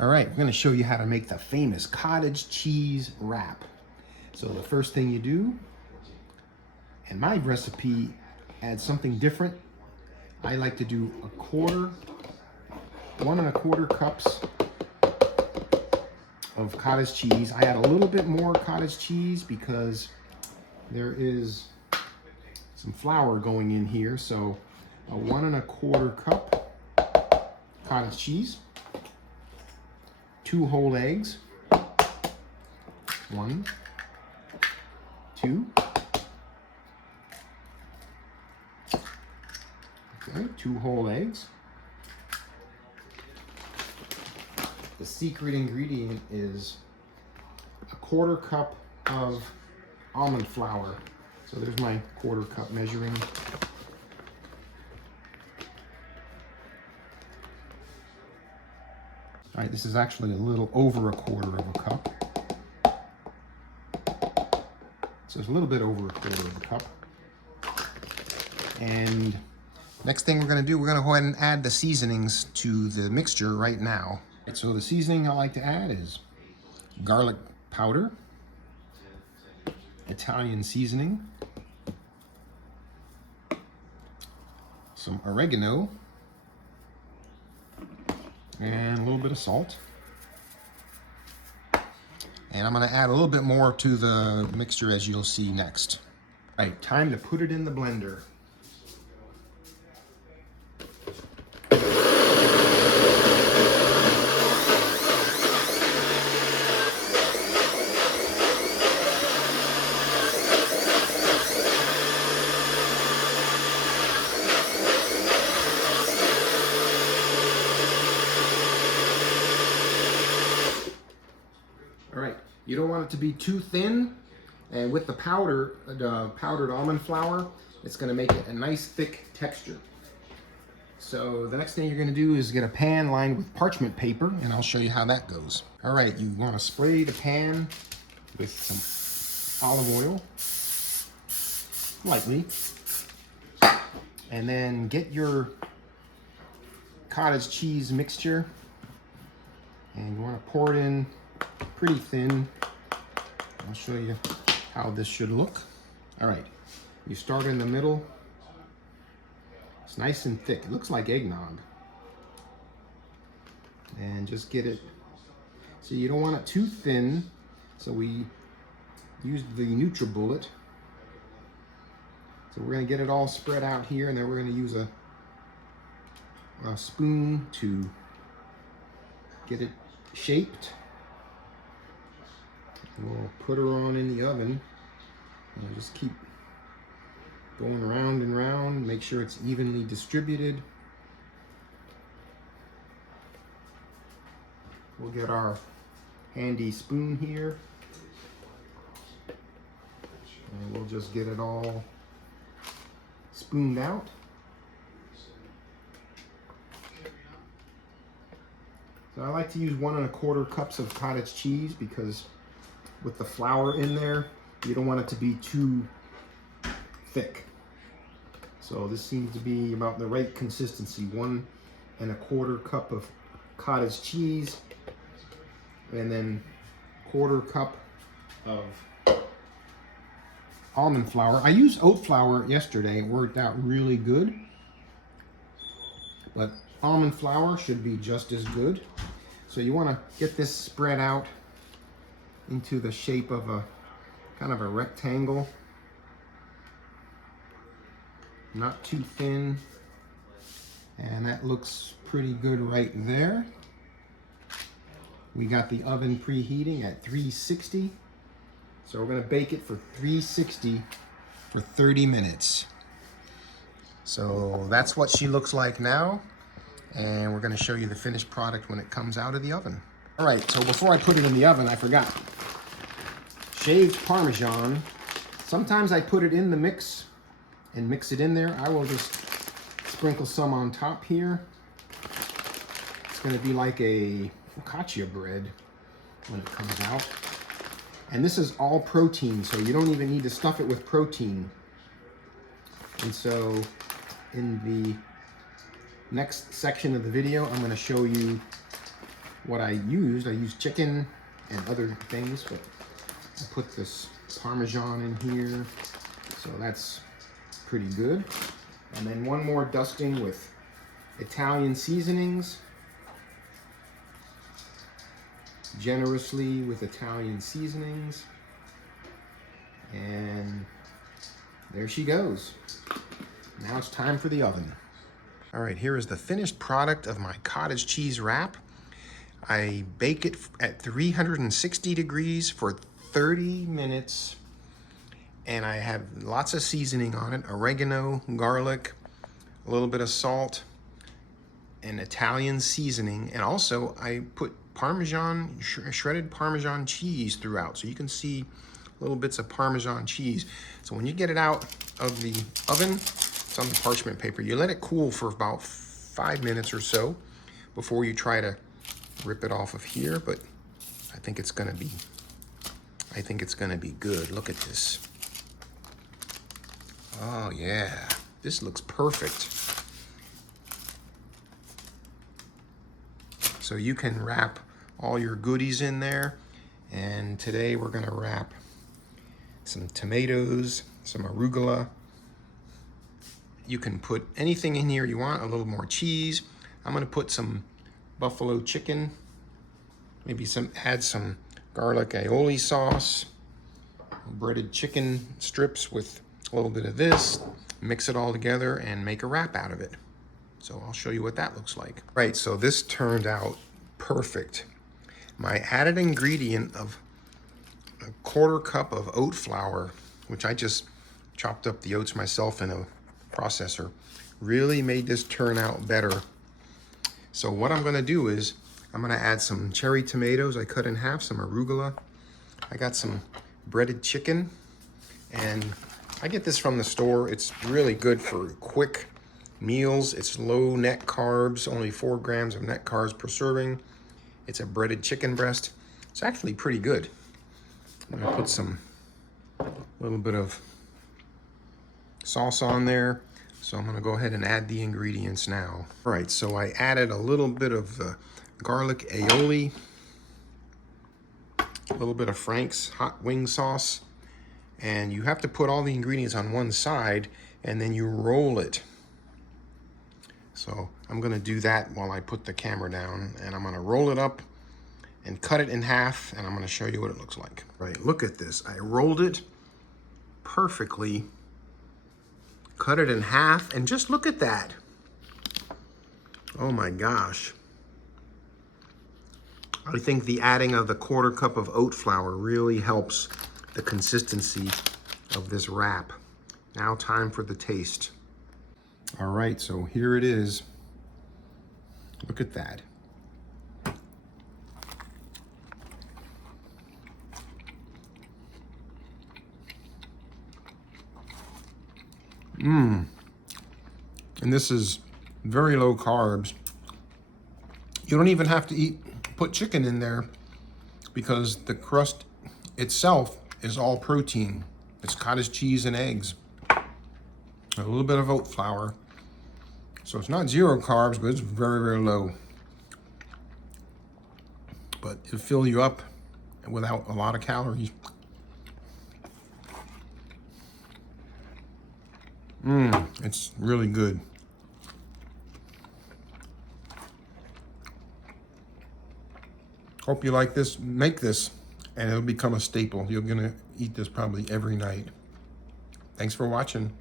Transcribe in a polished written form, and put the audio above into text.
All right, we're gonna show you how to make the famous cottage cheese wrap. So the first thing you do, and my recipe adds something different. I like to do 1¼ cups of cottage cheese. I add a little bit more cottage cheese because there is some flour going in here. So a 1¼ cup cottage cheese, 2 whole eggs, 1, 2, okay, 2 whole eggs. The secret ingredient is 1/4 cup of almond flour. So there's my 1/4 cup measuring. All right, this is actually a little over 1/4 cup. So it's a little bit over 1/4 cup. And next thing we're gonna do, we're gonna go ahead and add the seasonings to the mixture right now. So the seasoning I like to add is garlic powder, Italian seasoning, some oregano, and a little bit of salt. And I'm gonna add a little bit more to the mixture as you'll see next. All right, time to put it in the blender. All right, you don't want it to be too thin, and with the powdered almond flour, it's gonna make it a nice thick texture. So the next thing you're gonna do is get a pan lined with parchment paper, and I'll show you how that goes. All right, you wanna spray the pan with some olive oil, lightly, and then get your cottage cheese mixture, and you wanna pour it in pretty thin. I'll show you how this should look. All right, you start in the middle. It's nice and thick. It looks like eggnog. And just get it, so you don't want it too thin. So we used the NutriBullet. So we're gonna get it all spread out here, and then we're gonna use a spoon to get it shaped. We'll put her on in the oven and just keep going round and round. Make sure it's evenly distributed. We'll get our handy spoon here, and we'll just get it all spooned out. So I like to use 1¼ cups of cottage cheese because with the flour in there, you don't want it to be too thick. So this seems to be about the right consistency. 1¼ cup of cottage cheese, and then 1/4 cup of almond flour. I used oat flour yesterday. It worked out really good, but almond flour should be just as good. So you want to get this spread out into the shape of a kind of a rectangle, not too thin, and that looks pretty good right there. We got the oven preheating at 360, so we're going to bake it for 360 for 30 minutes. So that's what she looks like now, and we're going to show you the finished product when it comes out of the oven. All right, so before I put it in the oven, I forgot. Shaved Parmesan. Sometimes I put it in the mix and mix it in there. I will just sprinkle some on top here. It's gonna be like a focaccia bread when it comes out. And this is all protein, so you don't even need to stuff it with protein. And so in the next section of the video, I'm gonna show you what I used chicken and other things, but I put this Parmesan in here, so that's pretty good. And then one more dusting with Italian seasonings, generously with Italian seasonings, and there she goes. Now it's time for the oven. All right, here is the finished product of my cottage cheese wrap. I bake it at 360 degrees for 30 minutes, and I have lots of seasoning on it: oregano, garlic, a little bit of salt, and Italian seasoning. And also I put Parmesan, shredded Parmesan cheese throughout, so you can see little bits of Parmesan cheese. So when you get it out of the oven, it's on the parchment paper. You let it cool for about 5 minutes or so before you try to rip it off of here, but I think it's gonna be good. Look at this. Oh yeah, this looks perfect. So you can wrap all your goodies in there, and today we're gonna wrap some tomatoes, some arugula. You can put anything in here you want, a little more cheese. I'm gonna put some buffalo chicken, maybe add some garlic aioli sauce, breaded chicken strips with a little bit of this, mix it all together and make a wrap out of it. So I'll show you what that looks like. Right, so this turned out perfect. My added ingredient of a 1/4 cup of oat flour, which I just chopped up the oats myself in a processor, really made this turn out better. So what I'm gonna do is I'm gonna add some cherry tomatoes I cut in half, some arugula. I got some breaded chicken, and I get this from the store. It's really good for quick meals. It's low net carbs, only 4 grams of net carbs per serving. It's a breaded chicken breast. It's actually pretty good. I'm gonna put a little bit of sauce on there. So I'm gonna go ahead and add the ingredients now. All right, so I added a little bit of garlic aioli, a little bit of Frank's hot wing sauce, and you have to put all the ingredients on one side and then you roll it. So I'm gonna do that while I put the camera down, and I'm gonna roll it up and cut it in half, and I'm gonna show you what it looks like. Right, look at this. I rolled it perfectly, cut it in half, and just look at that. Oh my gosh. I think the adding of the 1/4 cup of oat flour really helps the consistency of this wrap. Now time for the taste. All right, so here it is. Look at that. And this is very low carbs. You don't even have to put chicken in there because the crust itself is all protein. It's cottage cheese and eggs, a little bit of oat flour. So it's not 0 carbs, but it's very, very low. But it'll fill you up without a lot of calories. It's really good. Hope you like this. Make this, and it'll become a staple. You're gonna eat this probably every night. Thanks for watching.